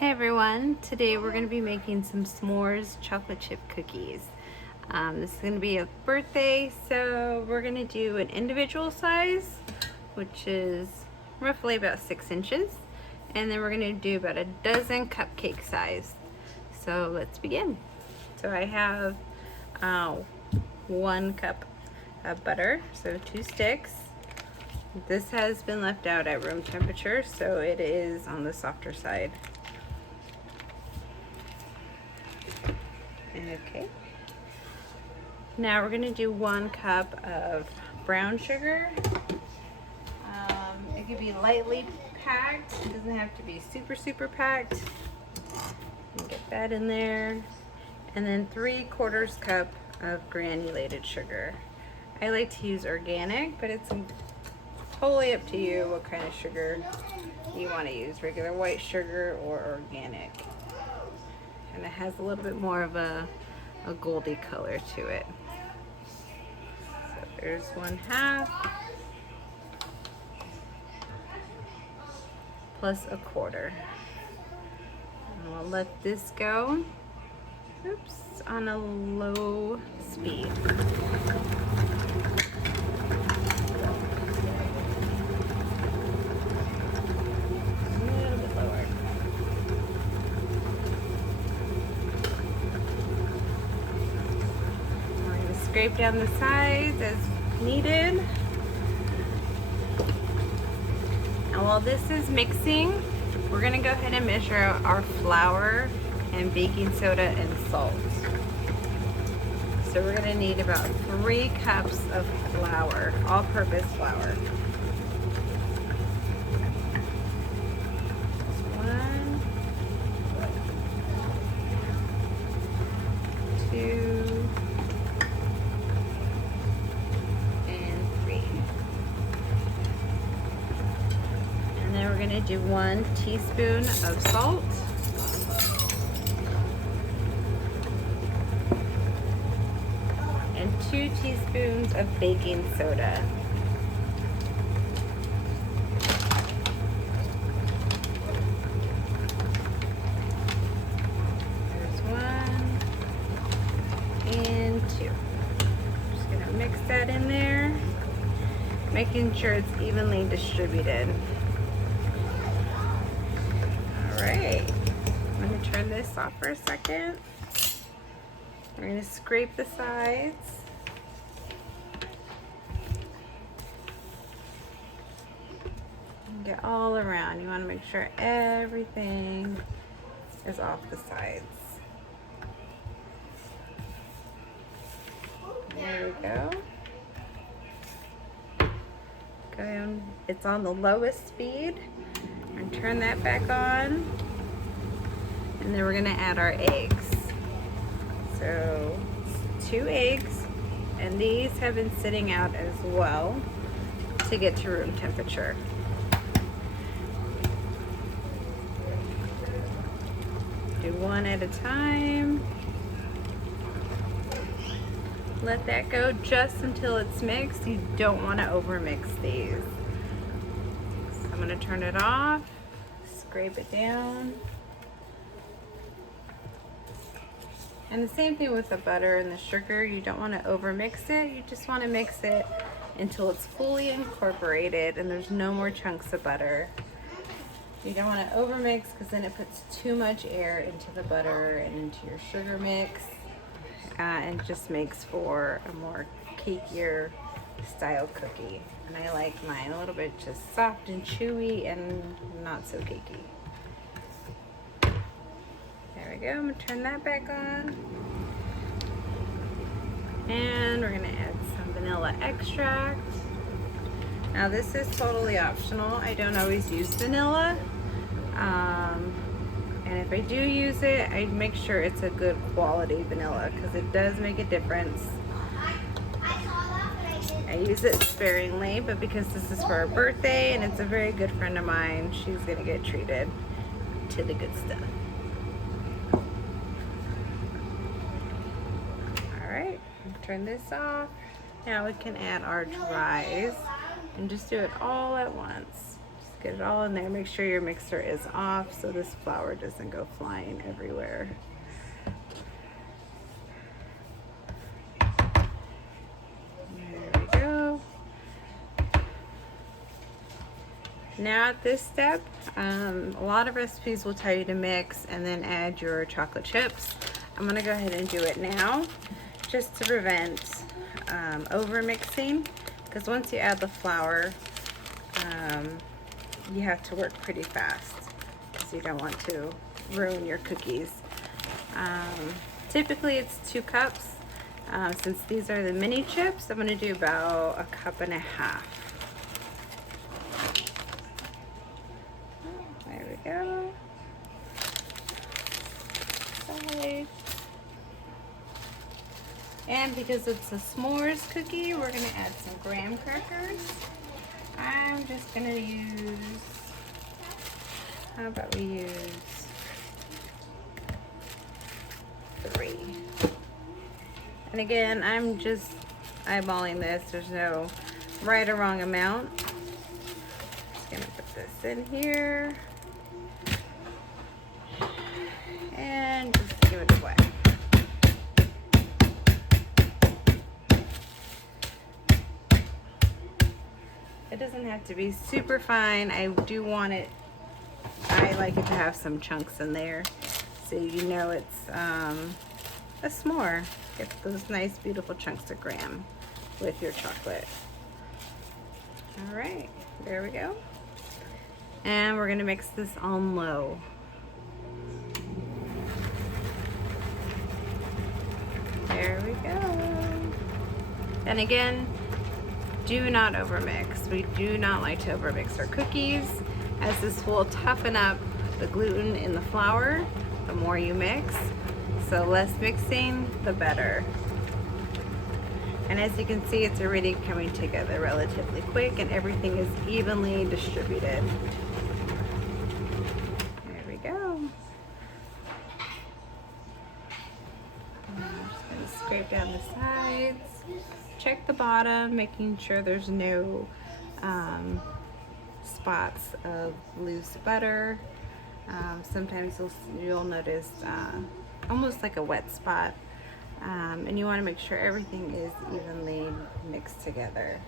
Hey everyone, today we're going to be making some s'mores chocolate chip cookies. This is going to be a birthday, so we're going to do an individual size, which is roughly about 6 inches, and then we're going to do about a dozen cupcake size. So let's begin. So I have 1 cup of butter, so 2 sticks. This has been left out at room temperature, so it is on the softer side. Okay, now we're going to do 1 cup of brown sugar. It could be lightly packed, it doesn't have to be super packed. Get that in there. And then 3/4 cup of granulated sugar. I like to use organic, but it's totally up to you what kind of sugar you want to use, regular white sugar or organic. And it has a little bit more of a goldy color to it. So there's 1/2 plus 1/4. And we'll let this go, on a low speed. Scrape down the sides as needed. And while this is mixing, we're going to go ahead and measure out our flour and baking soda and salt. So we're going to need about 3 cups of flour, all-purpose flour. 1, 2, we're going to do 1 teaspoon of salt, and 2 teaspoons of baking soda. There's 1 and 2. Just going to mix that in there, making sure it's evenly distributed. Alright, I'm going to turn this off for a second. We're going to scrape the sides. And get all around. You want to make sure everything is off the sides. There we go. It's on the lowest speed. And turn that back on, and then we're going to add our eggs. So 2 eggs, and these have been sitting out as well to get to room temperature. Do 1 at a time. Let that go just until it's mixed. You don't want to overmix these. I'm going to turn it off, scrape it down. And the same thing with the butter and the sugar. You don't want to overmix it. You just want to mix it until it's fully incorporated and there's no more chunks of butter. You don't want to overmix because then it puts too much air into the butter and into your sugar mix, and just makes for a more cakier style cookie. And I like mine a little bit just soft and chewy and not so cakey. There we go. I'm going to turn that back on. And we're going to add some vanilla extract. Now this is totally optional. I don't always use vanilla. And if I do use it, I make sure it's a good quality vanilla because it does make a difference. I use it sparingly, but because this is for her birthday and it's a very good friend of mine, she's gonna get treated to the good stuff. Alright, turn this off. Now we can add our dries and just do it all at once. Just Get it all in there. Make sure your mixer is off so this flour doesn't go flying everywhere. There we go. Now at this step, a lot of recipes will tell you to mix and then add your chocolate chips. I'm gonna go ahead and do it now just to prevent over mixing, because once you add the flour, you have to work pretty fast because you don't want to ruin your cookies. Typically it's 2 cups. Since these are the mini chips, I'm gonna do about 1.5 cups. There we go. Side. And because it's a s'mores cookie, we're gonna add some graham crackers. I'm just gonna use, how about we use 3. And again, I'm just eyeballing this. There's no right or wrong amount. Just gonna put this in here and just give it a wet. It doesn't have to be super fine. I do want it, I like it to have some chunks in there so you know it's a s'more. Get those nice beautiful chunks of graham with your chocolate. All right, there we go. And we're gonna mix this on low. There we go. And again, do not overmix. We do not like to overmix our cookies, as this will toughen up the gluten in the flour the more you mix. So less mixing, the better. And as you can see, it's already coming together relatively quick and everything is evenly distributed. There we go. And I'm just going to scrape down the sides. Check the bottom, making sure there's no spots of loose butter. Sometimes you'll notice almost like a wet spot, and you want to make sure everything is evenly mixed together.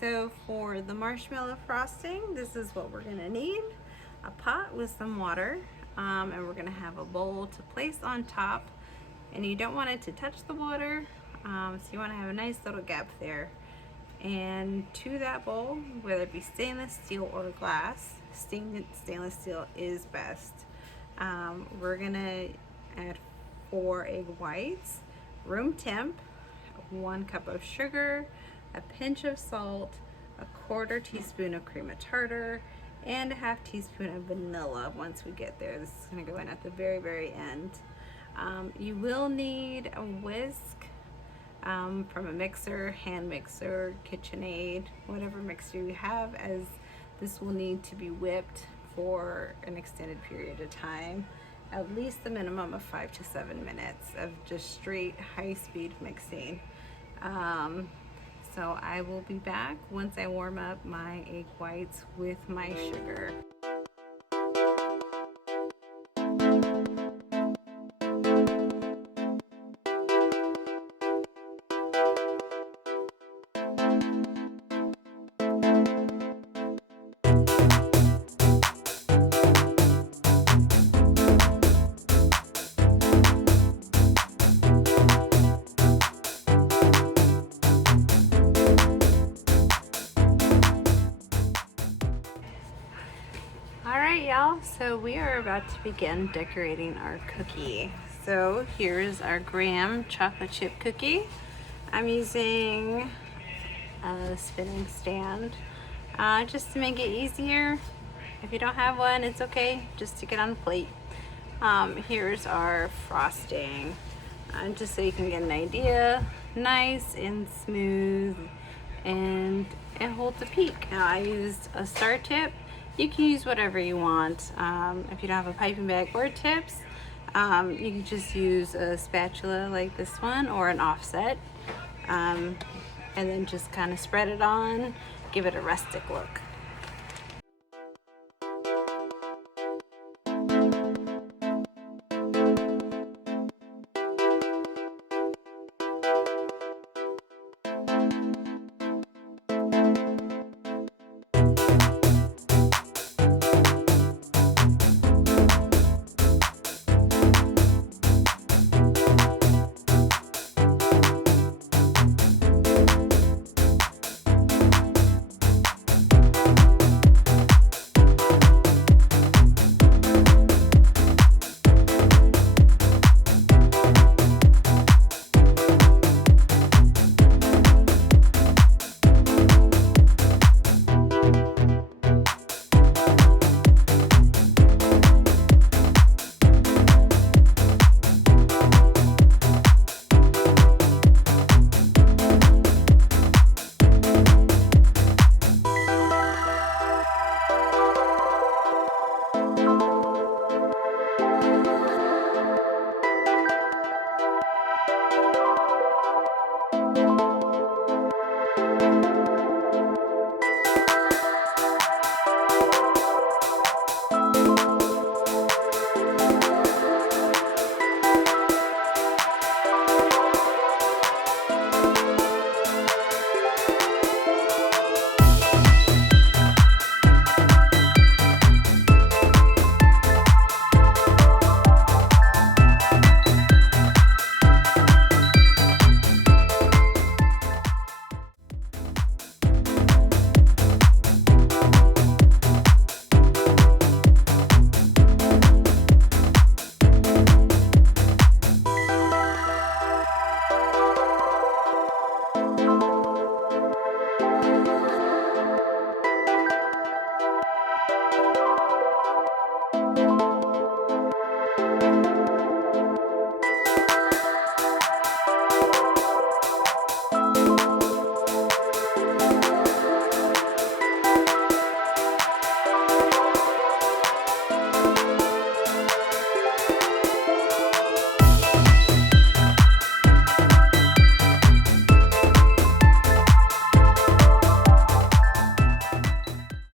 So for the marshmallow frosting, this is what we're gonna need. A pot with some water, and we're gonna have a bowl to place on top, and you don't want it to touch the water, so you wanna have a nice little gap there. And to that bowl, whether it be stainless steel or glass, stainless steel is best. We're gonna add 4 egg whites, room temp, 1 cup of sugar, a pinch of salt, a 1/4 teaspoon of cream of tartar, and a 1/2 teaspoon of vanilla once we get there. This is gonna go in at the very, very end. You will need a whisk from a mixer, hand mixer, KitchenAid, whatever mixer you have, as this will need to be whipped for an extended period of time, at least a minimum of 5 to 7 minutes of just straight high-speed mixing. So I will be back once I warm up my egg whites with my sugar. Alright y'all, so we are about to begin decorating our cookie. So here's our graham chocolate chip cookie. I'm using a spinning stand just to make it easier. If you don't have one, it's okay, just stick it on the plate. Here's our frosting, just so you can get an idea. Nice and smooth, and it holds a peak. Now I used a star tip. You can use whatever you want. If you don't have a piping bag or tips, you can just use a spatula like this one or an offset, and then just kind of spread it on, give it a rustic look.